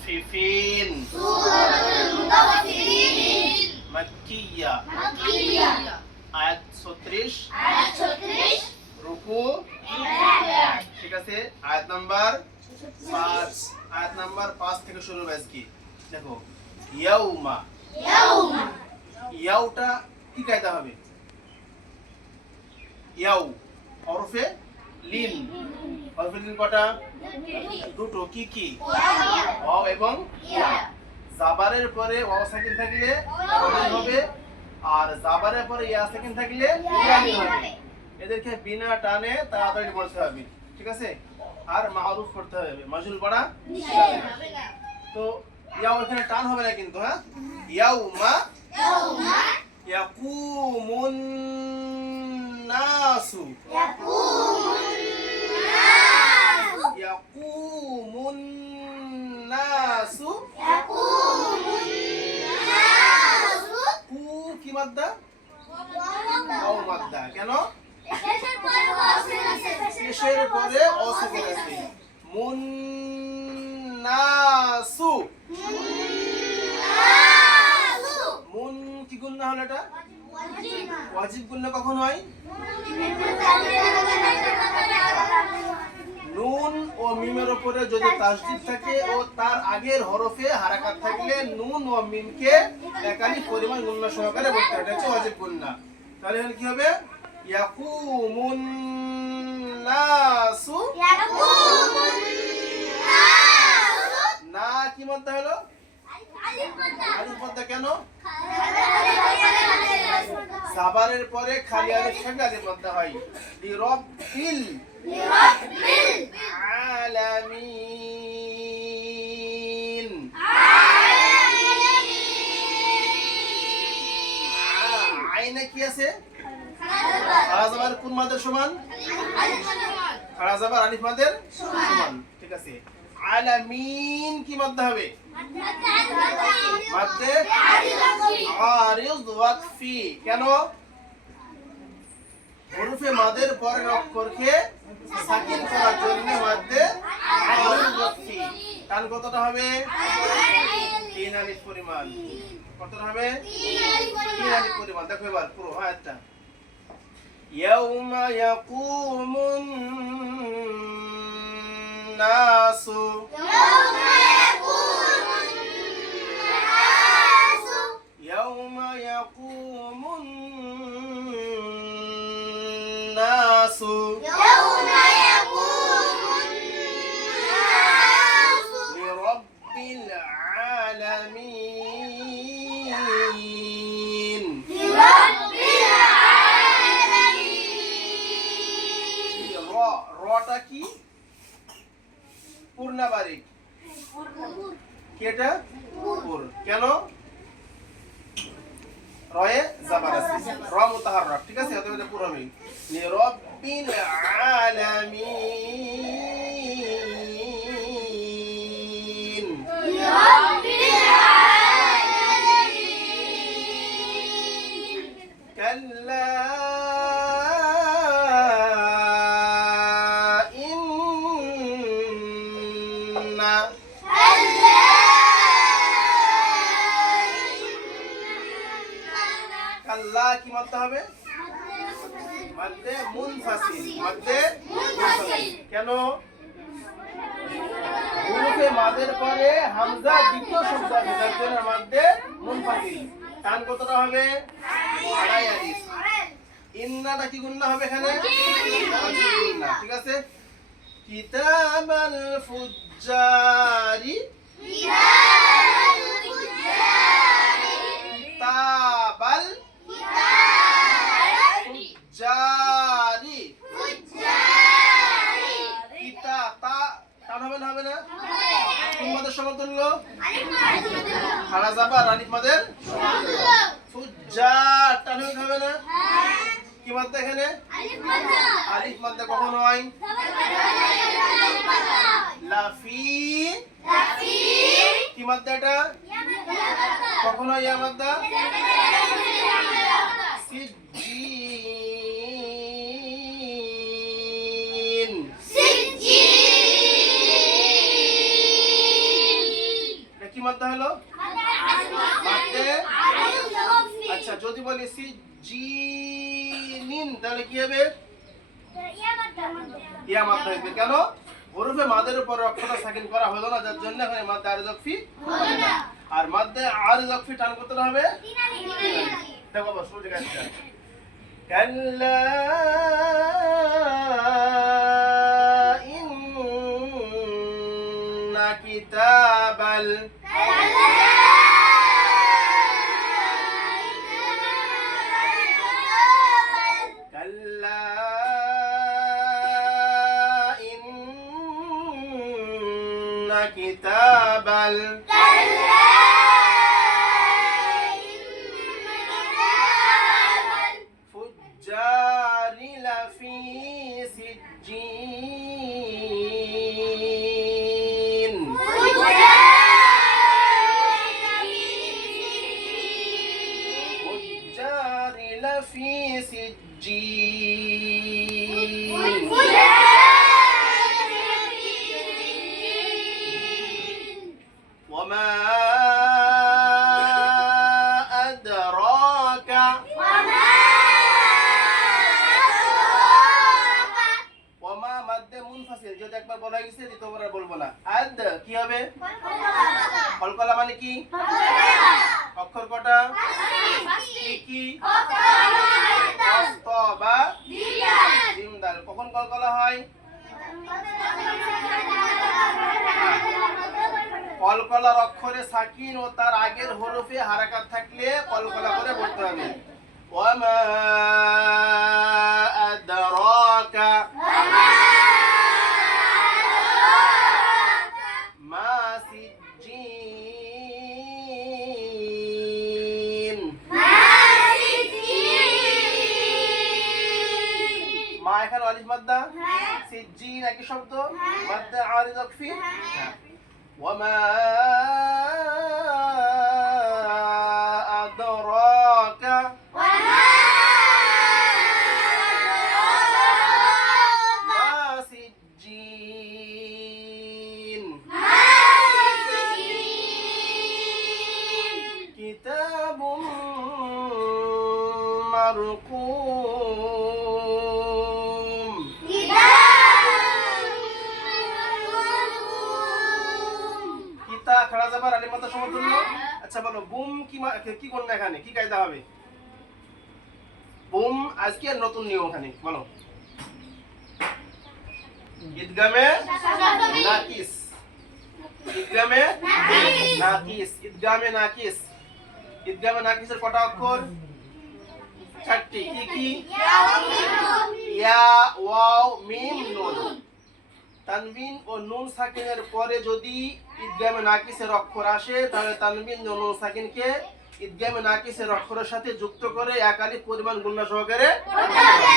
মুতাফফিফিন সূরাতুল মুতাফফিফিন মাক্কিয়া আয়াত 36 রুকু ঠিক আছে। আয়াত নাম্বার 5 থেকে শুরু হবে আজকে। দেখো ইয়াউমা ইয়াউটা কি কায়দা হবে? ইয়াউ হরফে লিন কটা? দুটো। কি কি? ওয়াও এবং ইয়া। জাবারের পরে ওয়াও সাকিন থাকলে ওয়াও হবে, আর জাবারের পরে ইয়া সাকিন থাকলে ইয়া হবে। এদেরকে বিনা টানে তাড়াতাড়ি পড়তে হবে, ঠিক আছে? আর মারুফ করতে হবে, মাজুল পড়া হবে না। তো ইয়াও এখানে টান হবে না কিন্তু, হ্যাঁ? ইয়াউমা ইয়াকুমুন নাসু ইয়াকুমুন নাসু কু কি মাদ্দা? ওয়াও মাদ্দা। কেন? শেষের পরে অসুকুন আছে। মুন নাসু মুন কি গুণনা হলো এটা? ওয়াজিব গুণনা কখন হয়? নুন ও মিমের উপরে যদি তাসদীদ থাকে ও তার আগের হরফে হারাকাত থাকলে নুন ও মিমকে একালি পরিমাণ গুণনা সহকারে বলতে হয়। এটা হচ্ছে ওয়াজিব গুণনা। তাহলে কি হবে? ইয়াকুমুন নাসু না কি মাদ্দা হলো? আলিফ মাদ্দা। কেন? সাবারের পরে খালি আলিফ থাকলে আলিফ মাদ্দা হয়। লিরাব্বিল আলামিন। আইনে কি আছে? খাড়া জাবার কোন মাদের সমান? খাড়া জাবার আলিফ মাদের সমান, ঠিক আছে। আলামিন কি মাদ্দা হবে? মাদ্দে আরিদ ওয়াকফি। কেন? হরফে মাদের পরের অক্ষরকে সাকিন করার জন্য মাদ্দে আরিদ ওয়াকফি। টান কতটা হবে? 3 আলিফ পরিমাণ। কতটা হবে? 3 আলিফ পরিমাণ। দেখো এবার পুরো আয়াতটা। ইয়াউমা ইয়াকুমুন নাসু ইয়াউমা ইয়াকুমুন নাসু লিরাব্বিল আলামিন। রটা কি? পূর্ণবারিক। কি এটা? পুর। কেন? রয়ে জাবার আছে, র মুতাহাররাক, ঠিক আছে? অতএব এটা পুর হবে। লিরাব্বিল আলামিন। কাল্লা ইন্না কাল্লা কি মানতে হবে? মাদ্দে মুনফাসিল। মাদ্দে মুনফাসিল। কেন? হরফে মাদের পরে হামজা দ্বিতীয় শব্দ আছে, যার জন্য মাদ্দে মুনফাসিল। টান কতটা হবে? আড়াই আলিফ। ইন্নাটা কি গুণনা হবে এখানে? ওয়াজিব গুণনা, ঠিক আছে। কিতাবাল ফুজ্জারি কিতাবাল ফুজ্জারি কিতা তা টান হবে না? হবে না? কোন মাদের সমতুল্য? খাড়া জাবার আলিফ মাদের সমতুল্য। ফুজ্জার টান হবে না? কি মাদ্দা এখানে? আলিফ মাদ্দা কখন হয়? লাফি কি মাদ্দা এটা? কখন হয় ইয়া মাদ্দা? সিজ্জিন হলো মাদ্দে। আচ্ছা যদি বলি সিজিনিন তাহলে কি হবে? ইয়া মাদ্দা হবে। কেন? হরফে মাদের উপর অক্ষরটা সাকিন করা হলো না, যার জন্য এখানে মাদ্দে আরিজ ওয়াকফি হলো না। আর মাদ্দে আরিজ ওয়াকফি টান করতে হবে দেখো বস শুরু থেকে আসছে কাল্লা ইন্না কিতাবাল كتاب الفجار لفي سجين فجار لفي سجين وما أدراك وما مد منفصل যদি একবার বলা গেছে দ্বিতীয়বার আর বলবো না। আদ কি হবে? কলকলা মানে কি? অক্ষর কটা? কি কি? বা জিম দাল। কখন কলকলা হয়? কলকলার অক্ষরে সাকিন ও তার আগের হরফে হারাকাত থাকলে কলকলা করে পড়তে হবে। ওয়ামা আদরাকা মা সিজ্জিন। মা এখানে আলিফ মাদ্দা, সিজ্জিন একই শব্দ, মাদ্দা আরিজ ওয়াকফি। وما أدراك ما سجين كتاب مرقوم খাড়া যাবার আলিফ মাদ্দা সমতুল্য। আচ্ছা বলো বুম কি কোন না এখানে কি কায়দা হবে? বুম আজকে নতুন নিয়ম এখানে বলো। ইদগামে নাকিস, ইদগামে নাকিস, ইদগামে নাকিস। ইদগামে নাকিসের কটা অক্ষর? চারটি। কি কি? ইয়া ওয়াও মিম নুন। তানবিন ও নুন সাকিনের পরে যদি ইদগামে নাকিসের অক্ষর আসে তাহলে তানবিন ও নুন সাকিনকে ইদগামে নাকিসের অক্ষরের সাথে যুক্ত করে এক আলিফ পরিমাণ গুণনা সহকারে পড়তে হবে।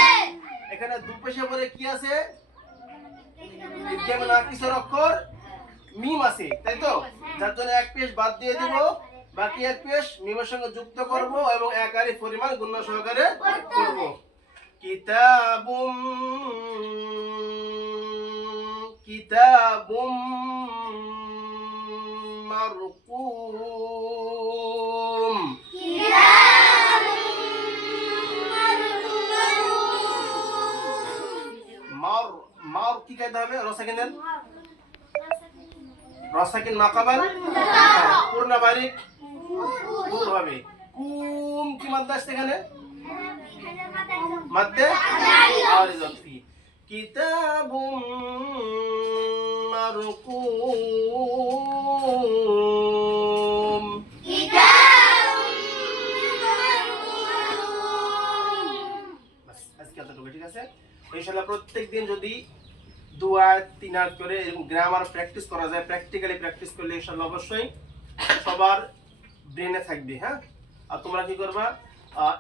এখানে দুপেশে পরে কি আছে? ইদগামে নাকিসের অক্ষর মিম আছে, তাই তো? যার জন্য এক পেশ বাদ দিয়ে দেব, বাকি এক পেশ মিমের সঙ্গে যুক্ত করব এবং এক আলিফ পরিমাণ গুণনা সহকারে পড়ব। কিতাবুম কিতাবুম মারকুম। মার মার কি কায়দা হবে? রসাকিনের রসাকিন মাকাবাল পূর্ণ বারিক গুণ হবে। কুম কি মাদ্দা আসছে এখানে? মাদ্দে আরিজ ওয়াকফি। কিতাবুম মারকুম। আজকে এতটুকু, ঠিক আছে? ইনশাআল্লাহ প্রত্যেকদিন যদি 2 আয়াত 3 আয়াত করে এরকম গ্রামার প্র্যাকটিস করা যায়, প্র্যাকটিক্যালি প্র্যাকটিস করলে ইনশাআল্লাহ অবশ্যই সবার ব্রেনে থাকবে। হ্যাঁ, আর তোমরা কি করবা?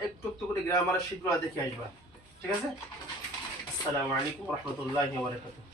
একটু একটু করে গ্রামারের শীটগুলো দেখে আসবা, ঠিক আছে? আসসালামু আলাইকুম ওয়া রাহমাতুল্লাহি ওয়া বারাকাতুহু।